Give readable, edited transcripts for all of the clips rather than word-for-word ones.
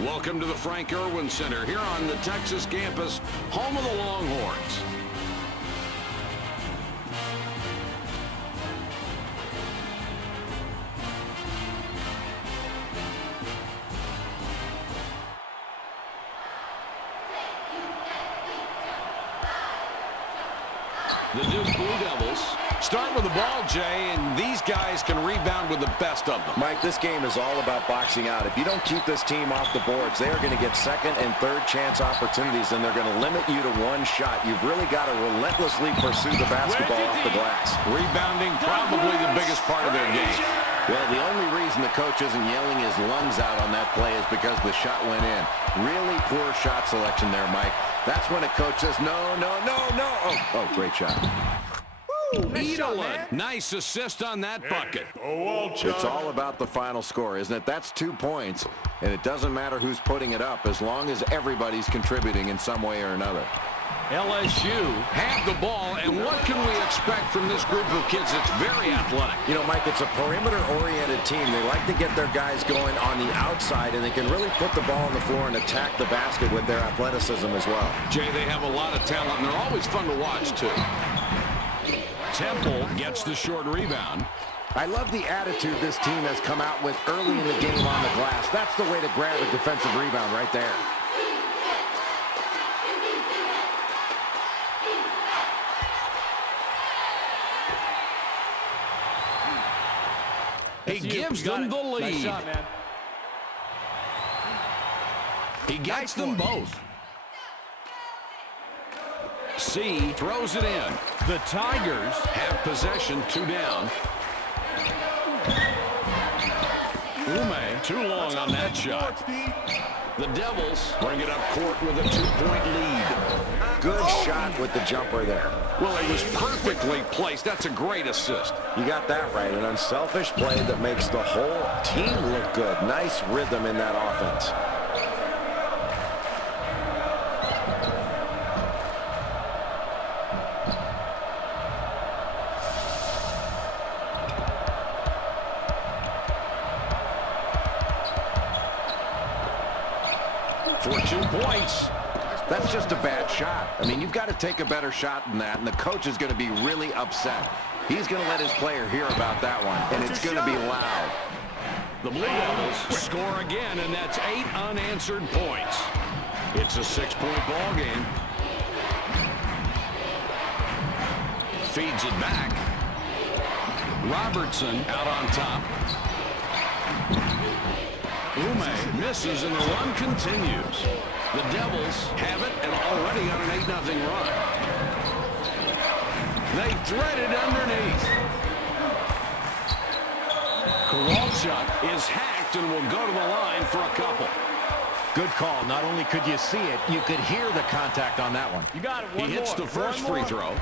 Welcome to the Frank Irwin Center here on the Texas campus, home of the Longhorns. The Duke Blue Devils start with the ball, Jay, and these guys can rebound with the best of them. Mike, this game is all about boxing out. If you don't keep this team off the boards, they are going to get second and third chance opportunities, and they're going to limit you to one shot. You've really got to relentlessly pursue the basketball off the glass. Rebounding, probably the biggest part of their game. Well, the only reason the coach isn't yelling his lungs out on that play is because the shot went in. Really poor shot selection there, Mike. That's when a coach says, no, no, no, no. Oh, great shot. Edelin, nice assist on that bucket. It's all about the final score, isn't it? That's 2 points, and it doesn't matter who's putting it up as long as everybody's contributing in some way or another. LSU have the ball, and what can we expect from this group of kids that's very athletic? You know, Mike, it's a perimeter-oriented team. They like to get their guys going on the outside, and they can really put the ball on the floor and attack the basket with their athleticism as well. Jay, they have a lot of talent, and they're always fun to watch, too. Temple gets the short rebound. I love the attitude this team has come out with early in the game on the glass. That's the way to grab a defensive rebound right there. He gives them the lead. Nice shot, man. He gets them both. C throws it in. The Tigers have possession, 2 down. Ume, too long on that shot. The Devils bring it up court with a 2-point lead. Good shot with the jumper there. Well, it was perfectly placed. That's a great assist. You got that right. An unselfish play that makes the whole team look good. Nice rhythm in that offense. For 2 points. That's just a bad shot. I mean, you've got to take a better shot than that, and the coach is going to be really upset. He's going to let his player hear about that one, and it's going to be loud. The Blue Devils score again, and that's 8 unanswered points. It's a 6-point ball game. Feeds it back. Robertson out on top. Ume misses, and the run continues. The Devils have it and already on an 8-0 run. They thread it underneath. Kowalczuk is hacked and will go to the line for a couple. Good call. Not only could you see it, you could hear the contact on that one. You got it. He hits the first free throw.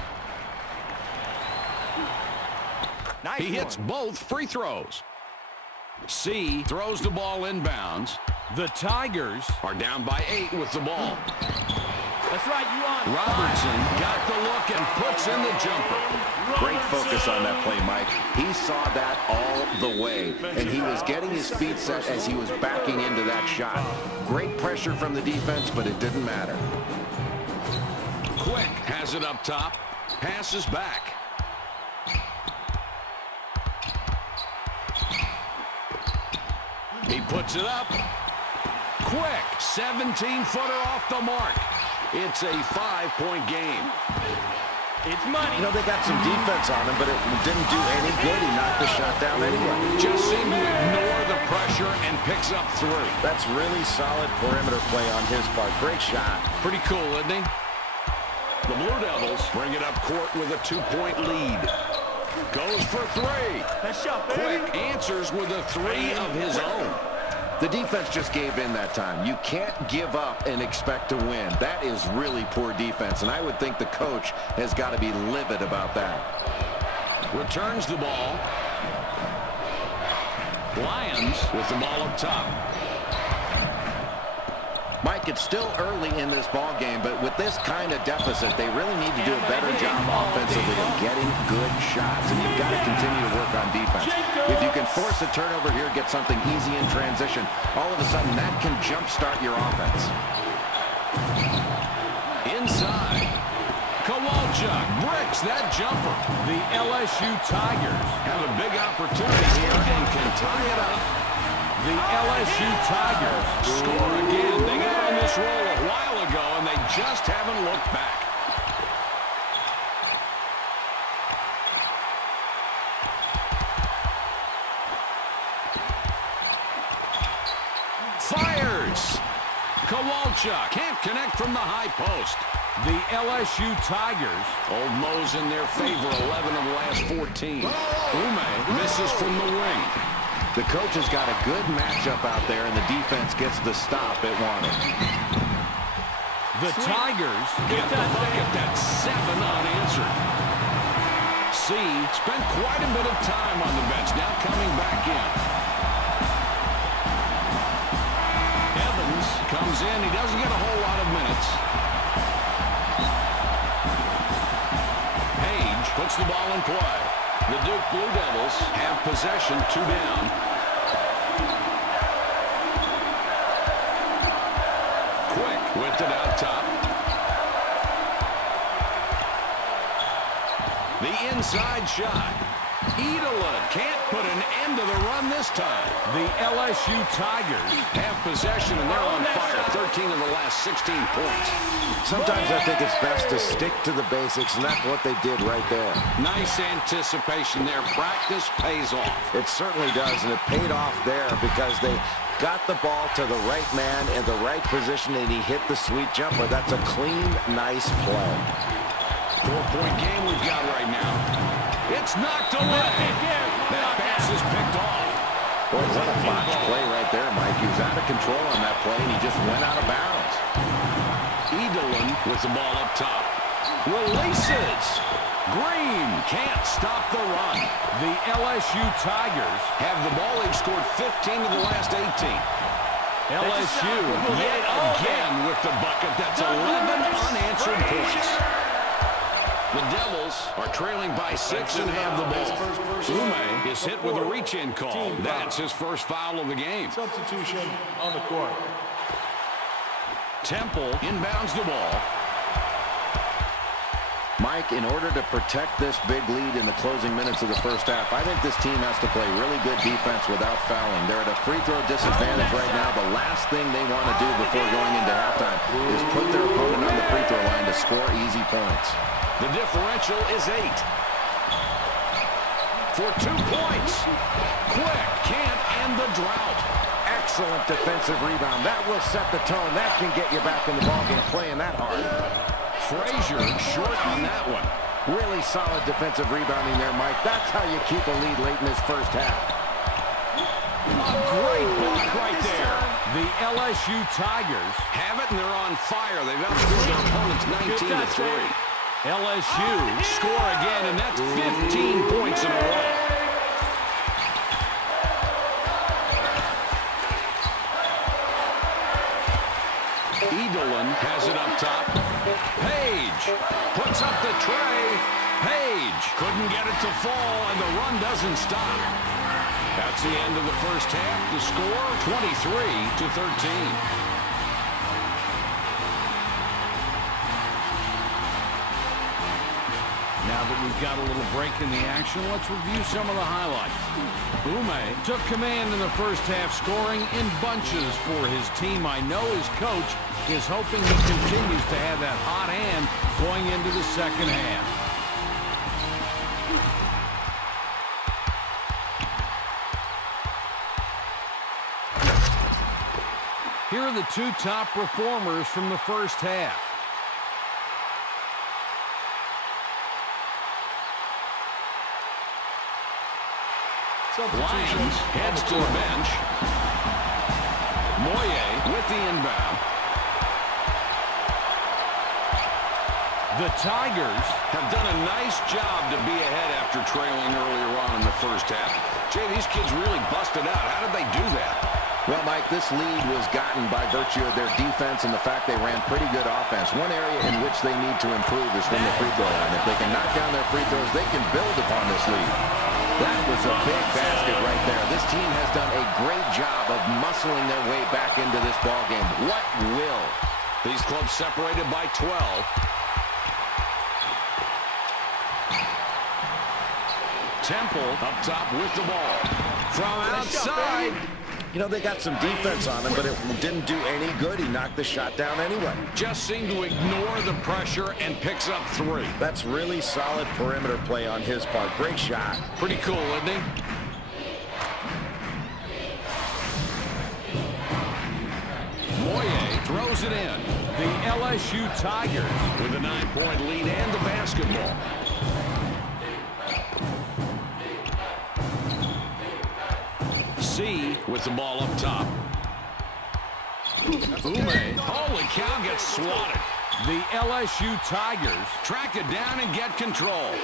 Nice. He hits both free throws. C throws the ball inbounds. The Tigers are down by 8 with the ball. That's right, you on. Robertson got the look and puts in the jumper. Great focus on that play, Mike. He saw that all the way, and he was getting his feet set as he was backing into that shot. Great pressure from the defense, but it didn't matter. Quick has it up top. Passes back. He puts it up. Quick, 17-footer off the mark. It's a 5-point game. It's money. You know, they got some defense on him, but it didn't do any good. He knocked the shot down anyway. Just seemed to ignore the pressure and picks up 3. That's really solid perimeter play on his part. Great shot. Pretty cool, isn't he? The Blue Devils bring it up court with a 2-point lead. Goes for 3. Nice shot, baby. Quick answers with a 3 of his own. The defense just gave in that time. You can't give up and expect to win. That is really poor defense, and I would think the coach has got to be livid about that. Returns the ball. Lions with the ball up top. Mike, it's still early in this ball game, but with this kind of deficit, they really need to do a better job offensively of getting good shots, and you've got to continue to work on defense. If you can force a turnover here, get something easy in transition, all of a sudden that can jumpstart your offense. Inside. Kowalczyk bricks that jumper. The LSU Tigers have a big opportunity here and can tie it up. The LSU Tigers score again. They got on this roll a while ago, and they just haven't looked back. Fires. Kowalczyk can't connect from the high post. The LSU Tigers. Old Mo's in their favor, 11 of the last 14. Ume misses from the wing. The coach has got a good matchup out there, and the defense gets the stop it wanted. The Tigers get the bucket. That's 7 unanswered. C spent quite a bit of time on the bench, now coming back in. Evans comes in. He doesn't get a whole lot of minutes. Page puts the ball in play. The Duke Blue Devils have possession, 2 down. Quick whipped it out top. The inside shot. Edelin can't put an end to the run this time. The LSU Tigers have possession, and they're on fire. 13 of the last 16 points. Sometimes I think it's best to stick to the basics, and that's what they did right there. Nice anticipation there. Practice pays off. It certainly does, and it paid off there because they got the ball to the right man in the right position, and he hit the sweet jumper. That's a clean, nice play. 4-point game we've got right now. It's knocked away. That pass is picked off. Boy, what a botched play right there, Mike. He was out of control on that play, and he just went out of bounds. Edelin with the ball up top. Releases. Green can't stop the run. The LSU Tigers have the ball. They've scored 15 of the last 18. LSU yet again with the bucket. That's 11 unanswered points. The Devils are trailing by 6 and have the ball. Ume is hit with a reach-in call. That's his first foul of the game. Substitution on the court. Temple inbounds the ball. Mike, in order to protect this big lead in the closing minutes of the first half, I think this team has to play really good defense without fouling. They're at a free throw disadvantage right now. The last thing they want to do before going into halftime is put their opponent on the free throw line to score easy points. The differential is 8. For 2 points. Quick can't end the drought. Excellent defensive rebound. That will set the tone. That can get you back in the ballgame playing that hard. Frazier short on that one. Really solid defensive rebounding there, Mike. That's how you keep a lead late in this first half. A great block right there. The LSU Tigers have it, and they're on fire. They've outscored their opponents 19-3. LSU score again, and that's 15 points in a row. Edelin has it up top. Page puts up the tray. Page couldn't get it to fall, and the run doesn't stop. That's the end of the first half. The score, 23-13. Now that we've got a little break in the action, let's review some of the highlights. Ume took command in the first half, scoring in bunches for his team. I know his coach is hoping he continues to have that hot hand going into the second half. Here are the 2 top performers from the first half. Lyons heads to the bench. Moye with the inbound. The Tigers have done a nice job to be ahead after trailing earlier on in the first half. Jay, these kids really busted out. How did they do that? Well, Mike, this lead was gotten by virtue of their defense and the fact they ran pretty good offense. One area in which they need to improve is from the free throw line. If they can knock down their free throws, they can build upon this lead. That was a big basket right there. This team has done a great job of muscling their way back into this ballgame. What will? These clubs separated by 12. Temple up top with the ball. From outside. You know, they got some defense on him, but it didn't do any good. He knocked the shot down anyway. Just seemed to ignore the pressure and picks up 3. That's really solid perimeter play on his part. Great shot. Pretty cool, isn't he? Moye throws it in. The LSU Tigers with a 9-point lead and the basketball. C with the ball up top. Ume, holy cow, gets swatted. The LSU Tigers track it down and get control.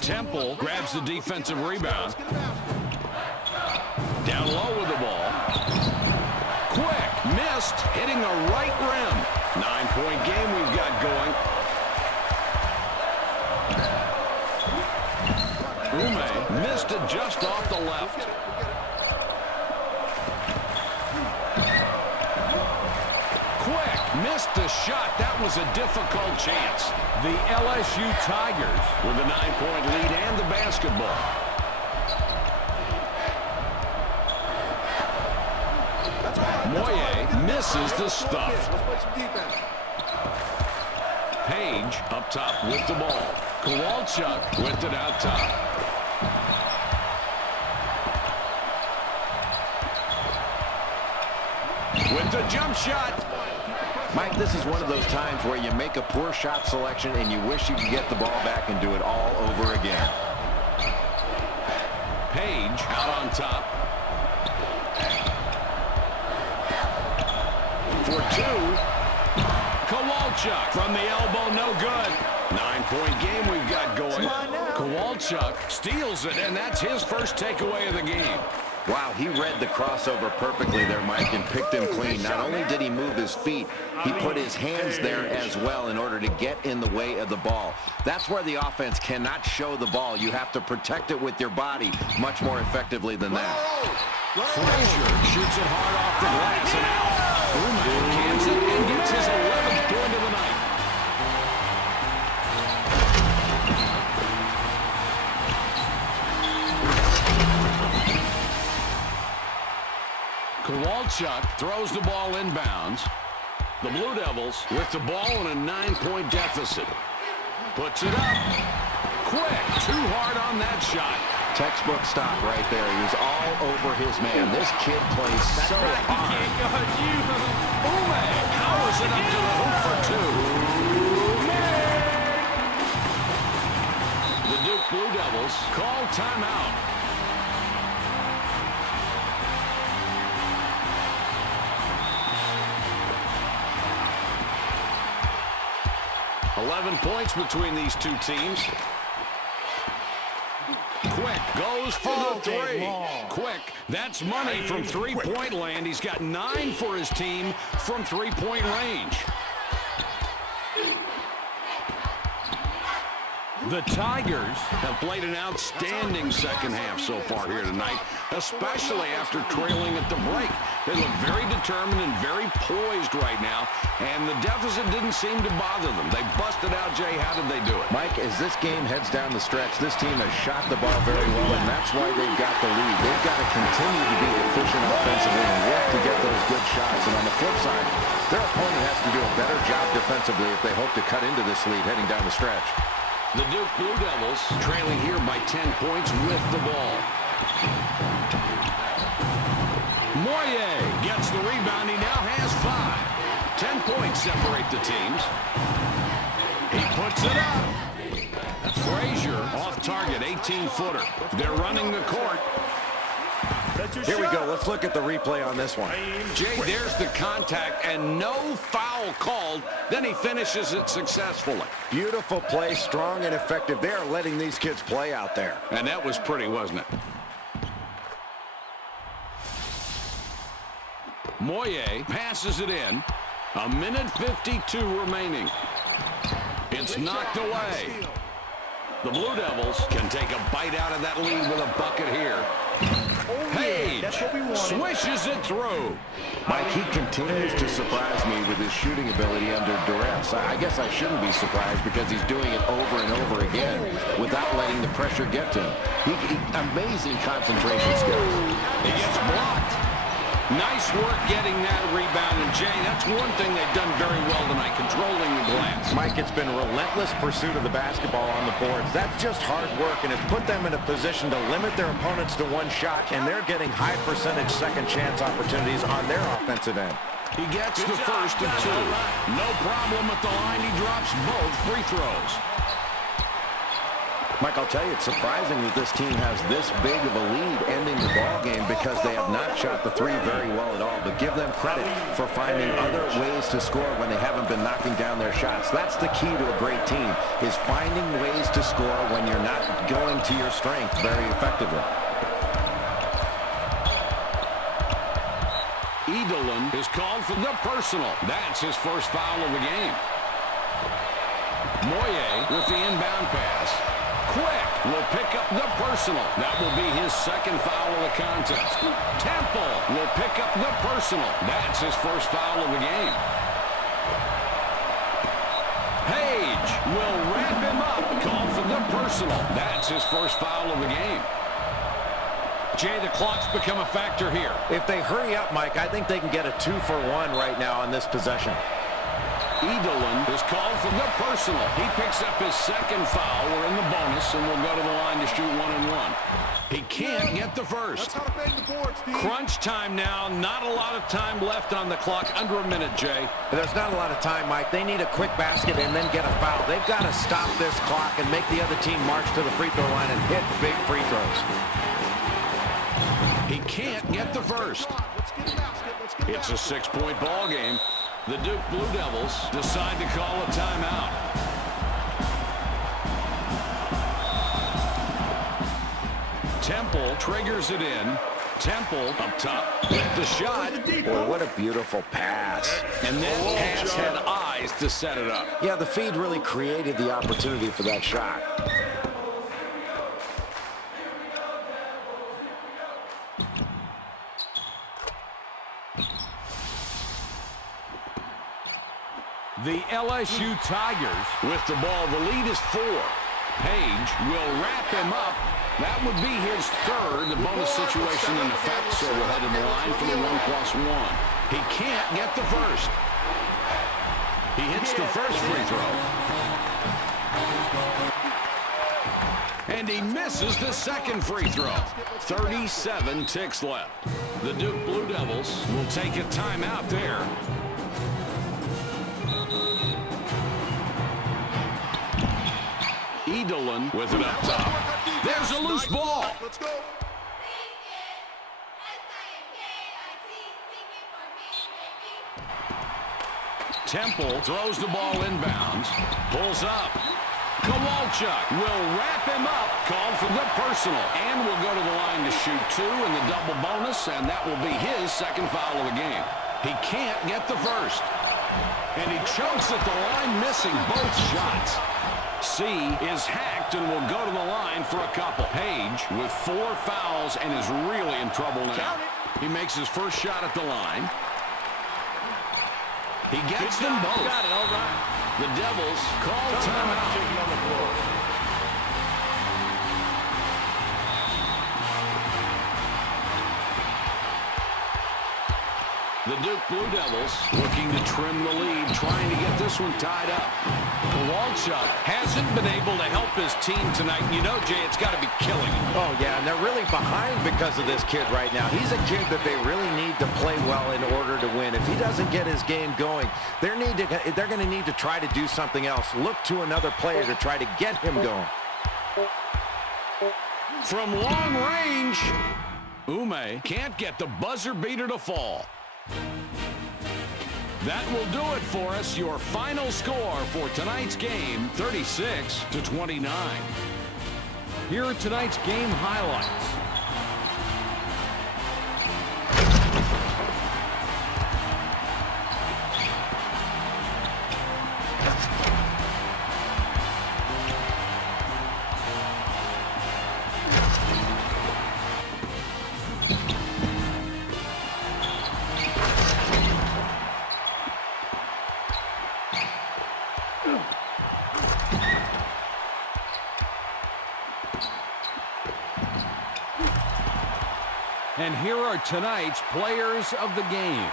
Temple grabs the defensive rebound. Down low with the ball. Quick, missed, hitting the right rim. 9-point game we've got going. Ume missed it just off the left. Quick, missed the shot. That was a difficult chance. The LSU Tigers with a 9-point lead and the basketball. Moye misses the stuff. Page up top with the ball. Kowalczyk with it out top. With the jump shot. Mike, this is one of those times where you make a poor shot selection and you wish you could get the ball back and do it all over again. Page out on top. For 2. Kowalczyk from the elbow, no good. 9-point game we've got going. Kowalczyk steals it, and that's his first takeaway of the game. Wow, he read the crossover perfectly there, Mike, and picked him clean. Not only did he move his feet, he put his hands there as well in order to get in the way of the ball. That's where the offense cannot show the ball. You have to protect it with your body much more effectively than that. Frazier shoots it hard off the glass and out. Ume cans it and gets his 11th point of the night. Kowalczyk throws the ball inbounds. The Blue Devils with the ball in a 9-point deficit. Puts it up. Quick, too hard on that shot. Textbook stop right there. He was all over his man. This kid plays so hard. Ume powers it up to the hoop for 2. The Duke Blue Devils call timeout. 11 points between these two teams. Quick goes for the 3. Quick, that's money from three-point land. He's got 9 for his team from three-point range. The Tigers have played an outstanding second half so far here tonight, especially after trailing at the break. They look very determined and very poised right now, and the deficit didn't seem to bother them. They busted out. Jay, how did they do it? Mike, as this game heads down the stretch, this team has shot the ball very well, and that's why they've got the lead. They've got to continue to be efficient offensively and work to get those good shots. And on the flip side, their opponent has to do a better job defensively if they hope to cut into this lead heading down the stretch. The Duke Blue Devils trailing here by 10 points with the ball. Moye gets the rebound. He now has 5. 10 points separate the teams. He puts it up. Frazier off target, 18-footer. They're running the court. Here we go. Let's look at the replay on this one. Jay, there's the contact and no foul called. Then he finishes it successfully. Beautiful play, strong and effective. They are letting these kids play out there. And that was pretty, wasn't it? Moye passes it in. 1:52 remaining. It's knocked away. The Blue Devils can take a bite out of that lead with a bucket here. Page swishes it through. Mike, he continues to surprise me with his shooting ability under duress. I guess I shouldn't be surprised because he's doing it over and over again without letting the pressure get to him. Amazing concentration skills. He gets blocked. Nice work getting that rebound. And, Jay, that's one thing they've done very well tonight, controlling the glass. Mike, it's been relentless pursuit of the basketball on the boards. That's just hard work, and it's put them in a position to limit their opponents to one shot, and they're geting high percentage second chance opportunities on their offensive end. He gets the first of two. No problem at the line. He drops both free throws. Mike, I'll tell you, it's surprising that this team has this big of a lead ending the ball game because they have not shot the three very well at all. But give them credit for finding other ways to score when they haven't been knocking down their shots. That's the key to a great team, is finding ways to score when you're not going to your strength very effectively. Edelin is called for the personal. That's his first foul of the game. Moye with the inbound pass. Quick will pick up the personal. That will be his second foul of the contest. Temple will pick up the personal. That's his first foul of the game. Page will wrap him up. Called for the personal. That's his first foul of the game. Jay, the clock's become a factor here. If they hurry up, Mike, I think they can get a 2-for-1 right now on this possession. Edelin is called for the personal. He picks up his second foul. We're in the bonus, and we'll go to the line to shoot 1-and-1. He can't get the first. That's how to bang the board, Steve. Crunch time now. Not a lot of time left on the clock. Under a minute, Jay. There's not a lot of time, Mike. They need a quick basket and then get a foul. They've got to stop this clock and make the other team march to the free throw line and hit big free throws. He can't get the first. It's a 6-point ball game. The Duke Blue Devils decide to call a timeout. Temple triggers it in. Temple up top with the shot. Boy, what a beautiful pass. And that pass had eyes to set it up. Yeah, the feed really created the opportunity for that shot. The LSU Tigers with the ball. The lead is 4. Page will wrap him up. That would be his third. The bonus situation in effect, so we'll head to the line for the 1+1. He can't get the first. He hits the first free throw. And he misses the second free throw. 37 ticks left. The Duke Blue Devils will take a timeout there. Edelin with it up top. There's a loose ball. Let's go. Temple throws the ball inbounds. Pulls up. Kowalczyk will wrap him up. Called for the personal. And will go to the line to shoot 2 in the double bonus, and that will be his second foul of the game. He can't get the first. And he chokes at the line, missing both shots. C is hacked and will go to the line for a couple. Page with 4 fouls and is really in trouble now. He makes his first shot at the line. He gets them both. Got it, all right. The Devils call timeout. The Duke Blue Devils looking to trim the lead, trying to get this one tied up. Kowalczyk hasn't been able to help his team tonight. You know, Jay, it's got to be killing him. Oh, yeah, and they're really behind because of this kid right now. He's a kid that they really need to play well in order to win. If he doesn't get his game going, they're going to need to try to do something else. Look to another player to try to get him going. From long range, Ume can't get the buzzer beater to fall. That will do it for us. Your final score for tonight's game, 36-29. Here are tonight's game highlights. And here are tonight's players of the game.